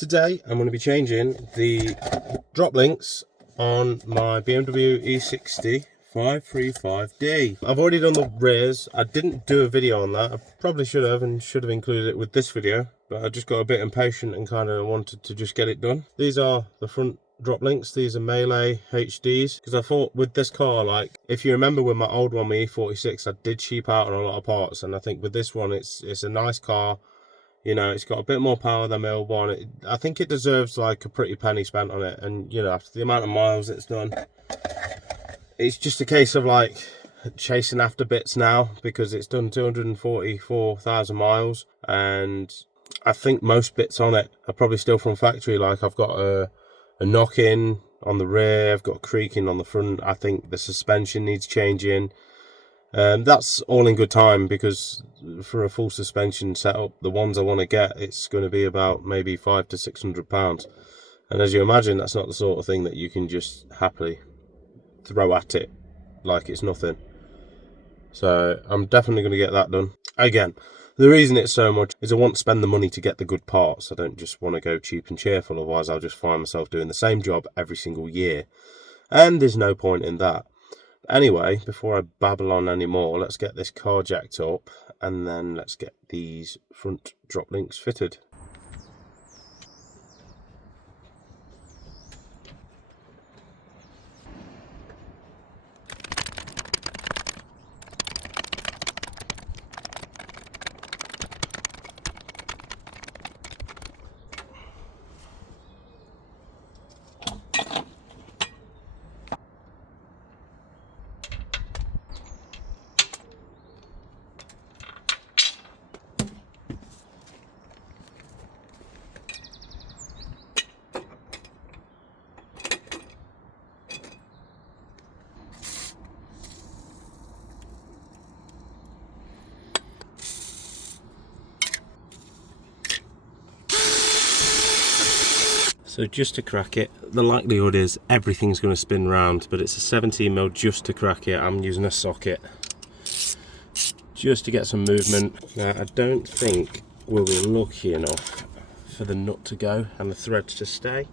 Today I'm going to be changing the drop links on my BMW E60 535D. I've already done the rears. I didn't do a video on that. I probably should have and should have included it with this video, but I just got a bit impatient and kind of wanted to just get it done. These are the front drop links. These are Melee HDs, because I thought with this car, like if you remember with my old one, my E46, I did cheap out on a lot of parts, and I think with this one it's a nice car. You know, it's got a bit more power than my old one. I think it deserves like a pretty penny spent on it, and you know, after the amount of miles it's done, it's just a case of like chasing after bits now, because it's done 244,000 miles, and I think most bits on it are probably still from factory. Like I've got a knock-in on the rear, I've got creaking on the front. I think the suspension needs changing. That's all in good time, because for a full suspension setup, the ones I want to get, it's going to be about maybe £500 to £600, and as you imagine, that's not the sort of thing that you can just happily throw at it like it's nothing. So I'm definitely going to get that done. Again, the reason it's so much is I want to spend the money to get the good parts. I don't just want to go cheap and cheerful, otherwise I'll just find myself doing the same job every single year, and there's no point in that. Anyway, before I babble on anymore, let's get this car jacked up, and then let's get these front drop links fitted. So just to crack it, the likelihood is everything's going to spin round, but it's a 17mm just to crack it. I'm using a socket just to get some movement. Now I don't think we'll be lucky enough for the nut to go and the threads to stay,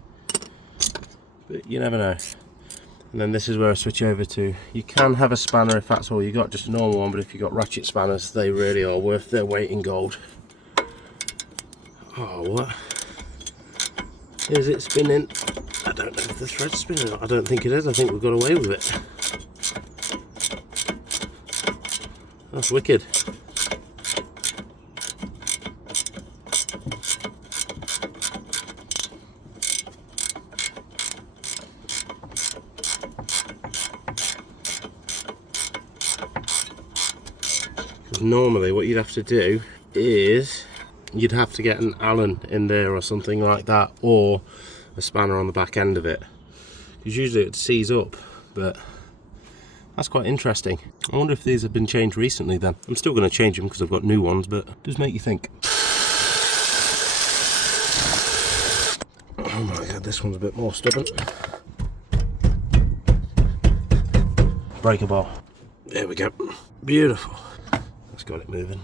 but you never know. And then this is where I switch over to, you can have a spanner if that's all you got, just a normal one, but if you got ratchet spanners, they really are worth their weight in gold. Oh, what? Is it spinning? I don't know if the thread's spinning. I don't think it is. I think we've got away with it. That's wicked. Because normally what you'd have to do is you'd have to get an Allen in there or something like that, or a spanner on the back end of it, because usually it sees up. But that's quite interesting. I wonder if these have been changed recently then. I'm still going to change them because I've got new ones, but it does make you think. Oh my god, this one's a bit more stubborn. Breaker bar. There we go. Beautiful. That's got it moving.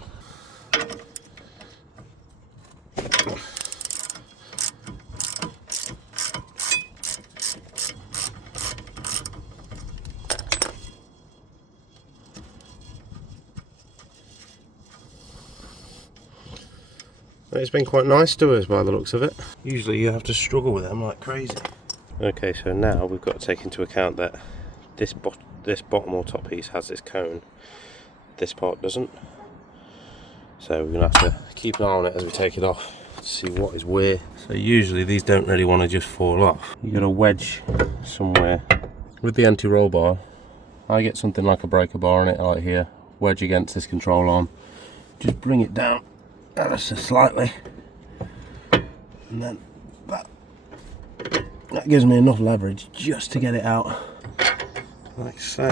It's been quite nice to us by the looks of it. Usually you have to struggle with them like crazy. Okay, so now we've got to take into account that this bottom or top piece has this cone. This part doesn't. So we're going to have to keep an eye on it as we take it off to see what is where. So usually these don't really want to just fall off. You've got a wedge somewhere. With the anti-roll bar, I get something like a breaker bar on it, like here. Wedge against this control arm. Just bring it down ever so slightly, and then that gives me enough leverage just to get it out, like so.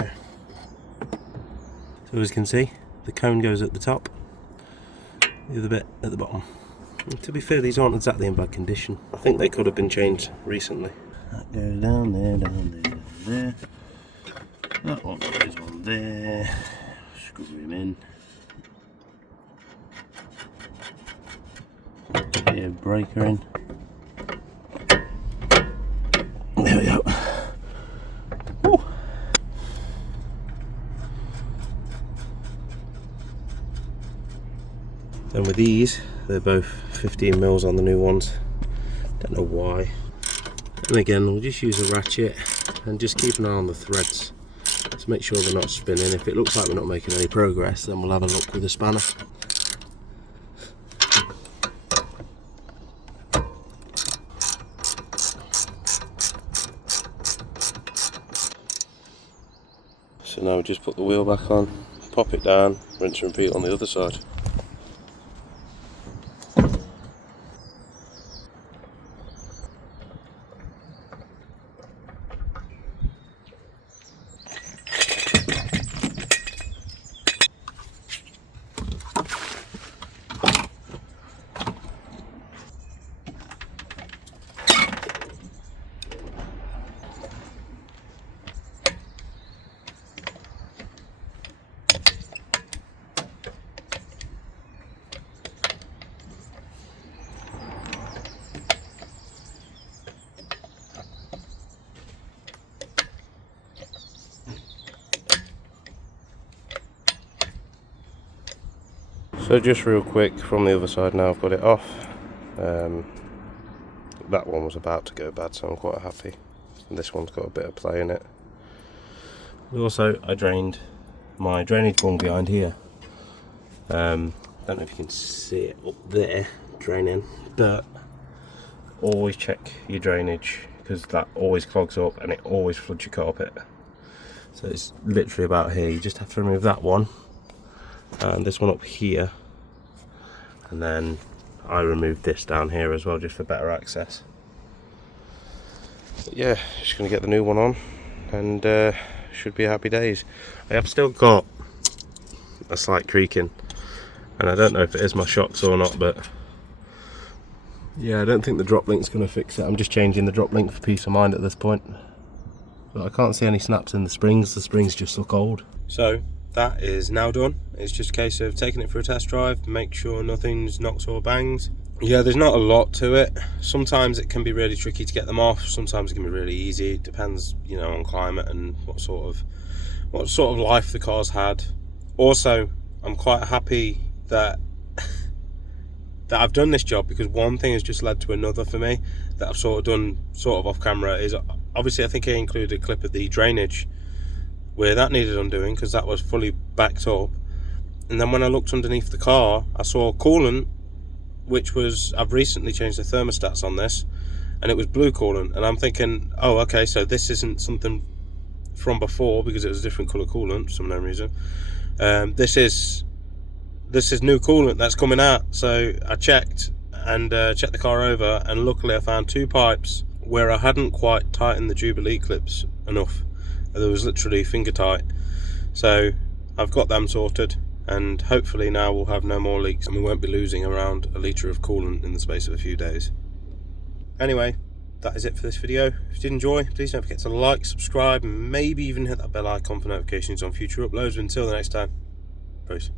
So as you can see, the cone goes at the top, the other bit at the bottom. And to be fair, these aren't exactly in bad condition. I think they could have been changed recently. That goes down there, down there, down there. That one goes on there. Screw him in. Bit of breaker in. Then with these, they're both 15 mils on the new ones. Don't know why. And again, we'll just use a ratchet and just keep an eye on the threads to make sure they're not spinning. If it looks like we're not making any progress, then we'll have a look with a spanner. So now we just put the wheel back on, pop it down, rinse and repeat on the other side. So just real quick from the other side now, I've got it off. That one was about to go bad, so I'm quite happy. And this one's got a bit of play in it. Also, I drained my drainage bung behind here. Don't know if you can see it up there draining, but always check your drainage because that always clogs up and it always floods your carpet. So it's literally about here. You just have to remove that one and this one up here, and then I removed this down here as well just for better access. But yeah, just going to get the new one on and should be happy days. I have still got a slight creaking and I don't know if it is my shocks or not, but yeah, I don't think the drop link's going to fix it. I'm just changing the drop link for peace of mind at this point, but I can't see any snaps in the springs just look old. So that is now done. It's just a case of taking it for a test drive, make sure nothing's knocks or bangs. Yeah, there's not a lot to it. Sometimes it can be really tricky to get them off, sometimes it can be really easy. It depends, you know, on climate and what sort of life the car's had. Also, I'm quite happy that that I've done this job, because one thing has just led to another for me that I've sort of done off camera. Is obviously I think I included a clip of the drainage where that needed undoing because that was fully backed up, and then when I looked underneath the car I saw coolant, which was, I've recently changed the thermostats on this and it was blue coolant, and I'm thinking, oh okay, so this isn't something from before because it was a different colour coolant for some unknown reason. This is new coolant that's coming out. So I checked the car over, and luckily I found two pipes where I hadn't quite tightened the Jubilee clips enough. There was literally finger tight, so I've got them sorted, and hopefully now we'll have no more leaks and we won't be losing around a litre of coolant in the space of a few days. Anyway, that is it for this video. If you did enjoy, please don't forget to like, subscribe, and maybe even hit that bell icon for notifications on future uploads. Until the next time, peace.